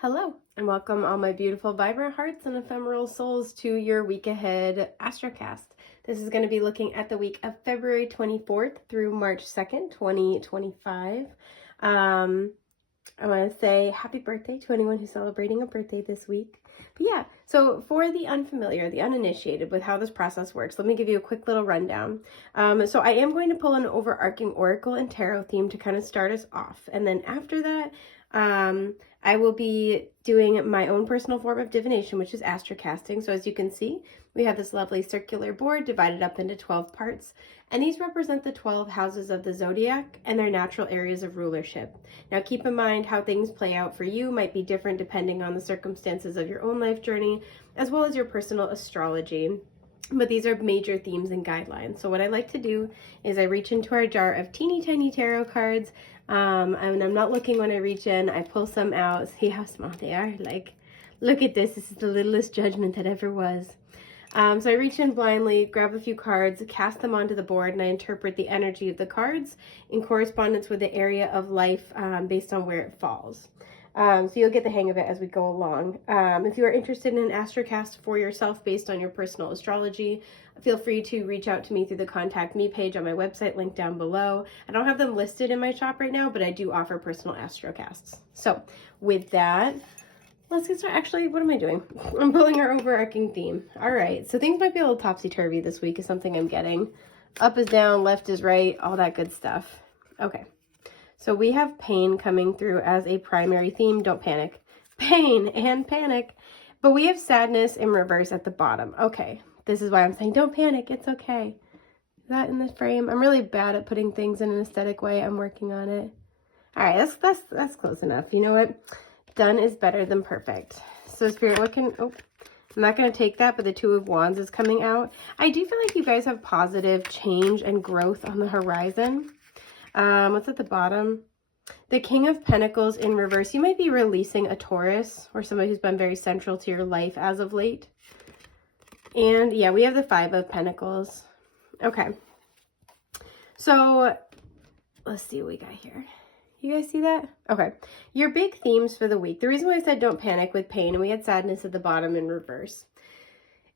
Hello, and welcome all my beautiful, vibrant hearts and ephemeral souls to your week ahead Astrocast. This is going to be looking at the week of February 24th through March 2nd, 2025. I want to say happy birthday to anyone who's celebrating a birthday this week. But yeah, so for the unfamiliar, the uninitiated with how this process works, let me give you a quick little rundown. So I am going to pull an overarching oracle and tarot theme to kind of start us off. And then after that, I will be doing my own personal form of divination, which is astrocasting. So as you can see, we have this lovely circular board divided up into 12 parts, and these represent the 12 houses of the zodiac and their natural areas of rulership. Now keep in mind how things play out for you might be different depending on the circumstances of your own life journey, as well as your personal astrology. But these are major themes and guidelines. So what I like to do is I reach into our jar of teeny tiny tarot cards. And I'm not looking when I reach in. I pull some out. See how small they are? Like, look at this. This is the littlest judgment that ever was. So I reach in blindly, grab a few cards, cast them onto the board, and I interpret the energy of the cards in correspondence with the area of life based on where it falls. So you'll get the hang of it as we go along. If you are interested in an Astrocast for yourself based on your personal astrology, feel free to reach out to me through the Contact Me page on my website, linked down below. I don't have them listed in my shop right now, but I do offer personal Astrocasts. So with that, let's get started. Actually, what am I doing? I'm pulling our overarching theme. All right, so things might be a little topsy-turvy this week is something I'm getting. Up is down, left is right, all that good stuff. Okay. So we have pain coming through as a primary theme. Don't panic. Pain and panic. But we have sadness in reverse at the bottom. Okay, this is why I'm saying don't panic. It's okay. Is that in the frame? I'm really bad at putting things in an aesthetic way. I'm working on it. All right, that's close enough. You know what? Done is better than perfect. So Spirit, what can... Oh, I'm not going to take that, but the Two of Wands is coming out. I do feel like you guys have positive change and growth on the horizon. What's at the bottom? The King of Pentacles in reverse. You might be releasing a Taurus or somebody who's been very central to your life as of late. And yeah, we have the Five of Pentacles. Okay. So let's see what we got here. You guys see that? Okay. Your big themes for the week. The reason why I said don't panic with pain, and we had sadness at the bottom in reverse,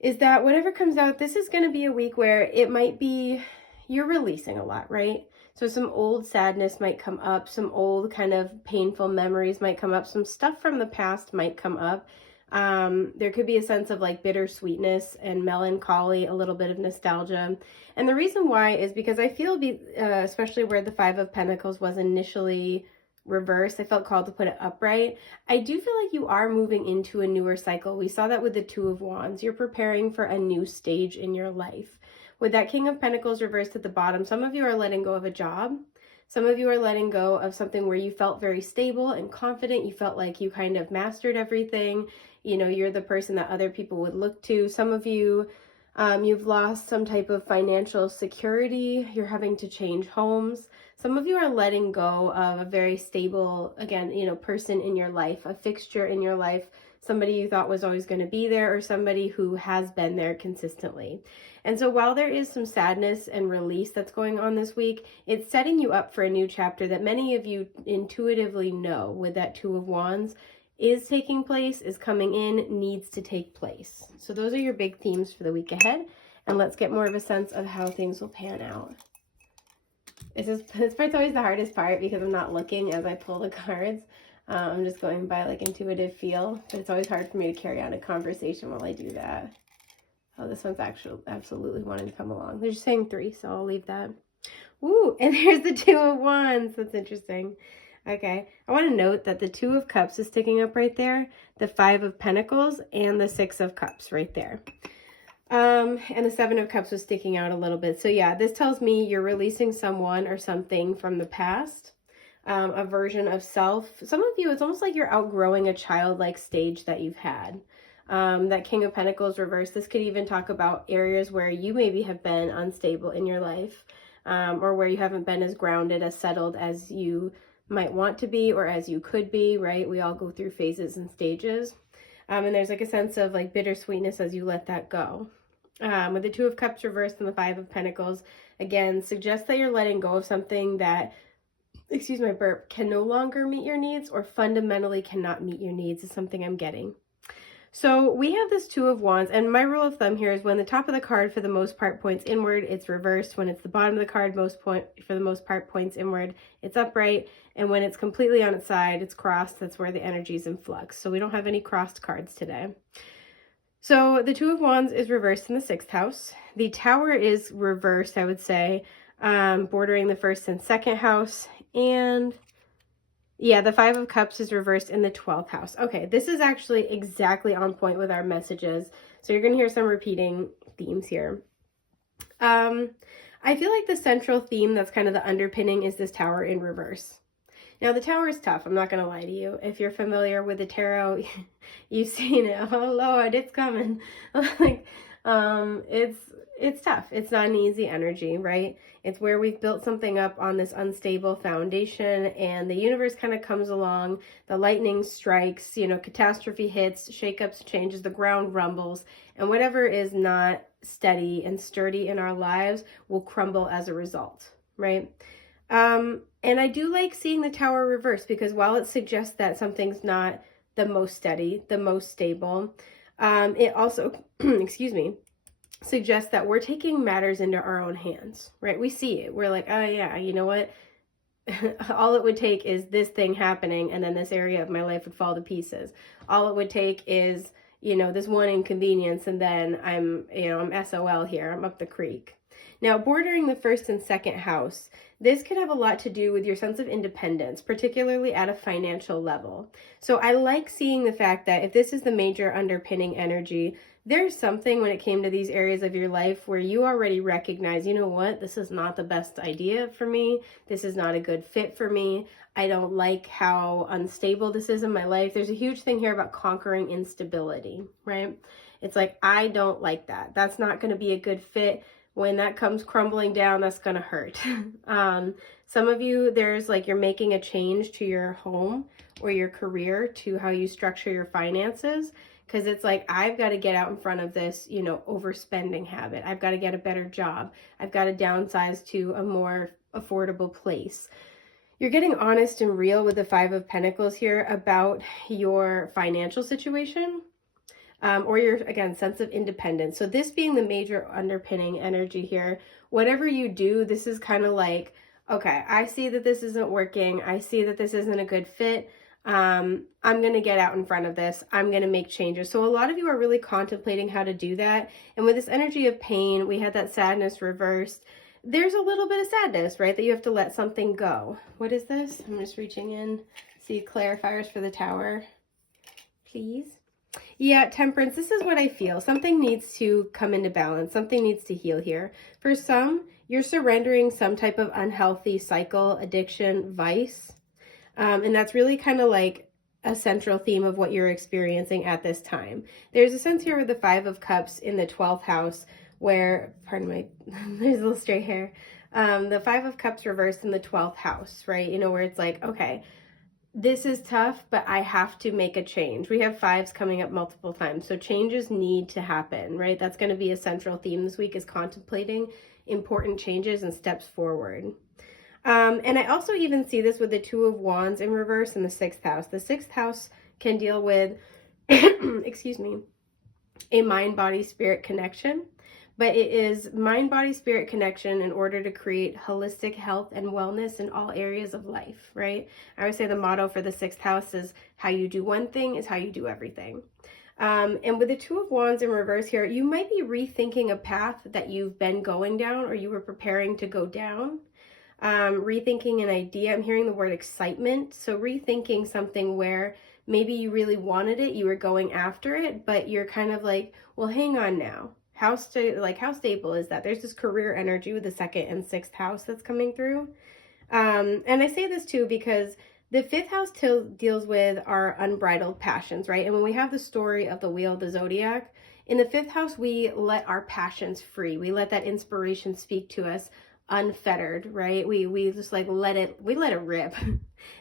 is that whatever comes out, this is going to be a week where it might be, you're releasing a lot, right? So some old sadness might come up, some old kind of painful memories might come up, some stuff from the past might come up. There could be a sense of like bittersweetness and melancholy, a little bit of nostalgia. And the reason why is because I feel, especially where the Five of Pentacles was initially reversed, I felt called to put it upright. I do feel like you are moving into a newer cycle. We saw that with the Two of Wands. You're preparing for a new stage in your life. With that King of Pentacles reversed at the bottom, some of you are letting go of a job. Some of you are letting go of something where you felt very stable and confident. You felt like you kind of mastered everything. You know, you're the person that other people would look to. Some of you, you've lost some type of financial security. You're having to change homes. Some of you are letting go of a very stable, again, you know, person in your life, a fixture in your life, somebody you thought was always going to be there, or somebody who has been there consistently. And so while there is some sadness and release that's going on this week, it's setting you up for a new chapter that many of you intuitively know with that Two of Wands is taking place, is coming in, needs to take place. So those are your big themes for the week ahead. And let's get more of a sense of how things will pan out. This part's always the hardest part because I'm not looking as I pull the cards. I'm just going by like intuitive feel, but it's always hard for me to carry on a conversation while I do that. Oh, this one's actually absolutely wanting to come along. They're just saying 3, so I'll leave that. Ooh, and there's the Two of Wands. That's interesting. Okay, I want to note that the Two of Cups is sticking up right there, the Five of Pentacles, and the Six of Cups right there. And the Seven of Cups was sticking out a little bit. So yeah, this tells me you're releasing someone or something from the past. A version of self. Some of you, it's almost like you're outgrowing a childlike stage that you've had. That King of Pentacles reversed, this could even talk about areas where you maybe have been unstable in your life, or where you haven't been as grounded, as settled as you might want to be, or as you could be, right? We all go through phases and stages. And there's like a sense of like bittersweetness as you let that go. With the Two of Cups reversed and the Five of Pentacles, again, suggests that you're letting go of something that excuse my burp, can no longer meet your needs or fundamentally cannot meet your needs is something I'm getting. So we have this Two of Wands, and my rule of thumb here is when the top of the card for the most part points inward, it's reversed. When it's the bottom of the card, for the most part points inward, it's upright. And when it's completely on its side, it's crossed. That's where the energy is in flux. So we don't have any crossed cards today. So the Two of Wands is reversed in the 6th house. The Tower is reversed, I would say, bordering the 1st and 2nd house. And yeah, the 5 of Cups is reversed in the 12th house. Okay, this is actually exactly on point with our messages. So you're going to hear some repeating themes here. I feel like the central theme that's kind of the underpinning is this Tower in reverse. Now, the Tower is tough. I'm not going to lie to you. If you're familiar with the tarot, you've seen it. Oh, Lord, it's coming. Like, it's tough. It's not an easy energy, right? It's where we've built something up on this unstable foundation, and the universe kind of comes along. The lightning strikes, catastrophe hits, shakeups, changes, the ground rumbles, and whatever is not steady and sturdy in our lives will crumble as a result, right? And I do like seeing the Tower reverse because while it suggests that something's not the most steady, the most stable, it also, excuse me, suggests that we're taking matters into our own hands, right? We see it. We're like, oh yeah, you know what? All it would take is this thing happening and then this area of my life would fall to pieces. All it would take is, this one inconvenience and then I'm SOL here. I'm up the creek. Now, bordering the 1st and 2nd house, this could have a lot to do with your sense of independence, particularly at a financial level. So I like seeing the fact that if this is the major underpinning energy, there's something when it came to these areas of your life where you already recognize, you know what, this is not the best idea for me. This is not a good fit for me. I don't like how unstable this is in my life. There's a huge thing here about conquering instability, right? It's like, I don't like that. That's not going to be a good fit. When that comes crumbling down, that's going to hurt. Some of you, there's like you're making a change to your home or your career, to how you structure your finances, because it's like, I've got to get out in front of this, overspending habit. I've got to get a better job. I've got to downsize to a more affordable place. You're getting honest and real with the 5 of Pentacles here about your financial situation. Or your, again, sense of independence. So this being the major underpinning energy here, whatever you do, this is kind of like, okay, I see that this isn't working. I see that this isn't a good fit. I'm going to get out in front of this. I'm going to make changes. So a lot of you are really contemplating how to do that. And with this energy of pain, we had that sadness reversed. There's a little bit of sadness, right? That you have to let something go. What is this? I'm just reaching in. See clarifiers for the Tower, please. Yeah, Temperance, this is what I feel. Something needs to come into balance. Something needs to heal here. For some, you're surrendering some type of unhealthy cycle, addiction, vice. And that's really kind of like a central theme of what you're experiencing at this time. There's a sense here with the 5 of Cups in the 12th house where, pardon my, there's a little stray hair. The 5 of Cups reversed in the 12th house, right? Where it's like, okay, this is tough, but I have to make a change. We have 5s coming up multiple times, so changes need to happen, right? That's going to be a central theme this week, is contemplating important changes and steps forward. And I also even see this with the 2 of Wands in reverse in the 6th house. The 6th house can deal with, excuse me, a mind-body-spirit connection. But it is mind-body-spirit connection in order to create holistic health and wellness in all areas of life, right? I would say the motto for the 6th house is, how you do one thing is how you do everything. And with the 2 of Wands in reverse here, you might be rethinking a path that you've been going down or you were preparing to go down. Rethinking an idea. I'm hearing the word excitement. So rethinking something where maybe you really wanted it, you were going after it, but you're kind of like, well, hang on now. How stable is that? There's this career energy with the 2nd and 6th house that's coming through. And I say this too because the 5th house deals with our unbridled passions, right? And when we have the story of the wheel of the zodiac, in the 5th house, we let our passions free. We let that inspiration speak to us unfettered, right? We just like let it rip.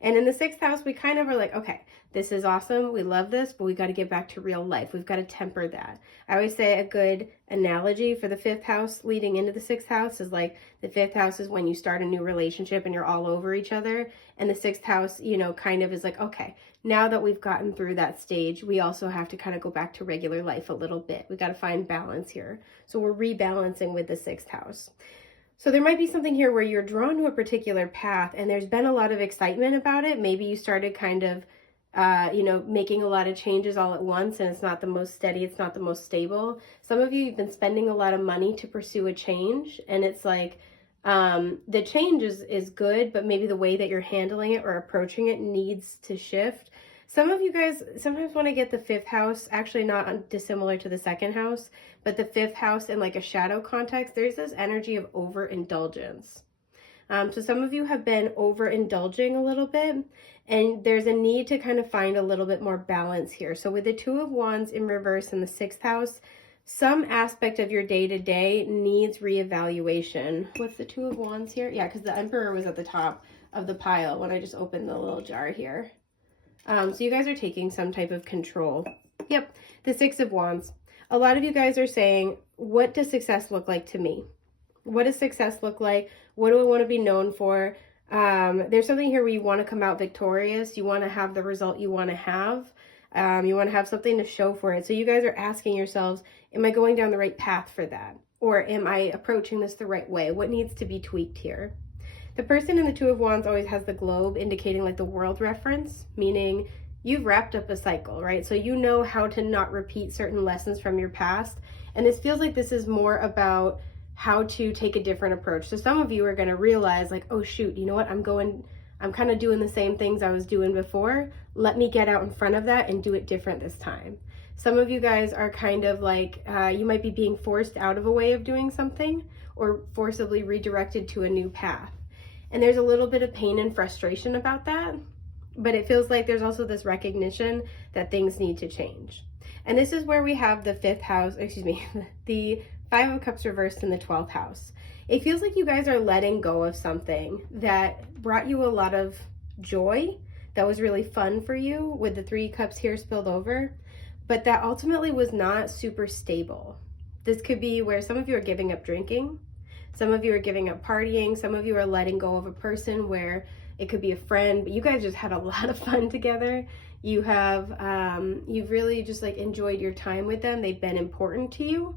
And in the 6th house, we kind of are like, okay, this is awesome. We love this, but we got to get back to real life. We've got to temper that. I always say a good analogy for the 5th house leading into the 6th house is like the 5th house is when you start a new relationship and you're all over each other. And the 6th house, you know, kind of is like, okay, now that we've gotten through that stage, we also have to kind of go back to regular life a little bit. We got to find balance here. So we're rebalancing with the 6th house. So there might be something here where you're drawn to a particular path and there's been a lot of excitement about it. Maybe you started kind of, you know, making a lot of changes all at once and it's not the most steady, it's not the most stable. Some of you, you've been spending a lot of money to pursue a change and it's like, the change is good, but maybe the way that you're handling it or approaching it needs to shift. Some of you guys, sometimes when I get the 5th house, actually not dissimilar to the 2nd house, but the 5th house in like a shadow context, there's this energy of overindulgence. So some of you have been overindulging a little bit, and there's a need to kind of find a little bit more balance here. So with the 2 of Wands in reverse in the 6th house, some aspect of your day-to-day needs reevaluation. What's the 2 of Wands here? Yeah, because the Emperor was at the top of the pile when I just opened the little jar here. So you guys are taking some type of control. Yep, the 6 of Wands. A lot of you guys are saying, what does success look like to me? What does success look like? What do I want to be known for? There's something here where you want to come out victorious. You want to have the result you want to have. You want to have something to show for it. So you guys are asking yourselves, am I going down the right path for that? Or am I approaching this the right way? What needs to be tweaked here? The person in the 2 of Wands always has the globe indicating like the world reference, meaning you've wrapped up a cycle, right? So you know how to not repeat certain lessons from your past. And this feels like this is more about how to take a different approach. So some of you are going to realize like, oh shoot, you know what? I'm kind of doing the same things I was doing before. Let me get out in front of that and do it different this time. Some of you guys are kind of like, you might be being forced out of a way of doing something or forcibly redirected to a new path. And there's a little bit of pain and frustration about that, but it feels like there's also this recognition that things need to change. And this is where we have the 5th house, the 5 of Cups reversed in the 12th house. It feels like you guys are letting go of something that brought you a lot of joy, that was really fun for you with the 3 cups here spilled over, but that ultimately was not super stable. This could be where some of you are giving up drinking. Some of you are giving up partying. Some of you are letting go of a person where it could be a friend, but you guys just had a lot of fun together. You have, you've really just like enjoyed your time with them. They've been important to you,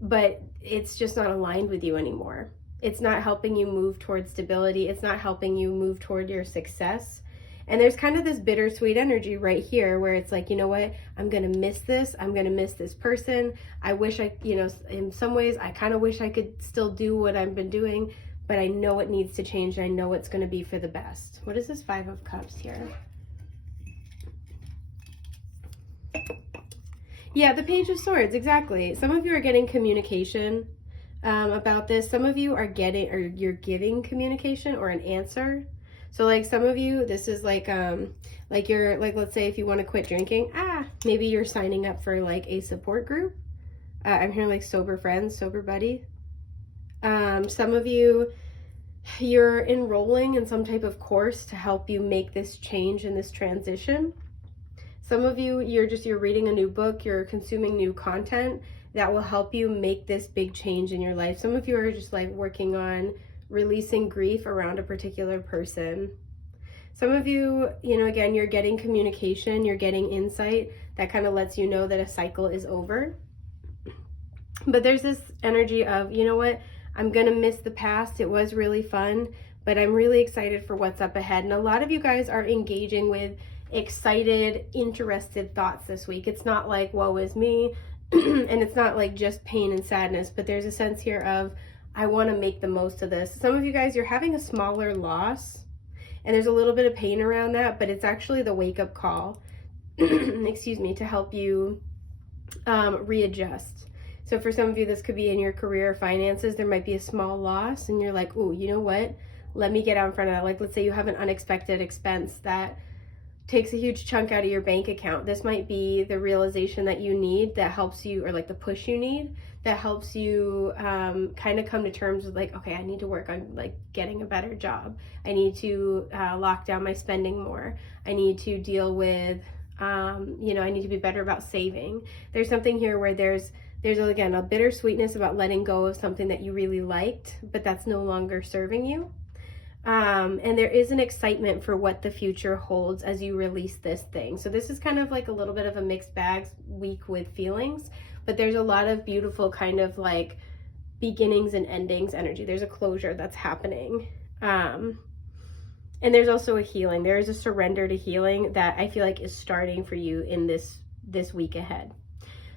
but it's just not aligned with you anymore. It's not helping you move towards stability. It's not helping you move toward your success. And there's kind of this bittersweet energy right here where it's like, you know what, I'm going to miss this. I'm going to miss this person. I wish I, you know, in some ways, I kind of wish I could still do what I've been doing, but I know it needs to change. And I know it's going to be for the best. What is this 5 of Cups here? Yeah, the Page of Swords, exactly. Some of you are getting communication about this. Some of you are getting, or you're giving communication or an answer. So like some of you, this is like you're like, let's say if you want to quit drinking, maybe you're signing up for like a support group. I'm hearing like sober friends, sober buddy. Some of you, you're enrolling in some type of course to help you make this change and this transition. Some of you, you're reading a new book, you're consuming new content that will help you make this big change in your life. Some of you are just like working on releasing grief around a particular person. Some of you, you know, again, you're getting communication, you're getting insight that kind of lets you know that a cycle is over. But there's this energy of, you know what, I'm going to miss the past. It was really fun, but I'm really excited for what's up ahead. And a lot of you guys are engaging with excited, interested thoughts this week. It's not like, woe is me, and it's not like just pain and sadness, but there's a sense here of, I want to make the most of this. Some of you guys, you're having a smaller loss, and there's a little bit of pain around that, but it's actually the wake-up call, excuse me, to help you readjust. So for some of you, this could be in your career or finances. There might be a small loss, and you're like, ooh, you know what? Let me get out in front of that. Like, let's say you have an unexpected expense that takes a huge chunk out of your bank account. This might be the realization that you need that helps you, or like the push you need that helps you kind of come to terms with like, okay, I need to work on like getting a better job. I need to lock down my spending more. I need to deal with, I need to be better about saving. There's something here where there's again a bittersweetness about letting go of something that you really liked, but that's no longer serving you. And there is an excitement for what the future holds as you release this thing. So this is kind of like a little bit of a mixed bag week with feelings, but there's a lot of beautiful kind of like beginnings and endings energy. There's a closure that's happening. And there's also a healing. There is a surrender to healing that I feel like is starting for you in this week ahead.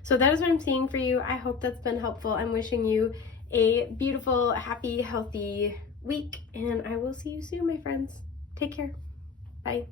So that is what I'm seeing for you. I hope that's been helpful. I'm wishing you a beautiful, happy, healthy week, and I will see you soon, my friends. Take care. Bye.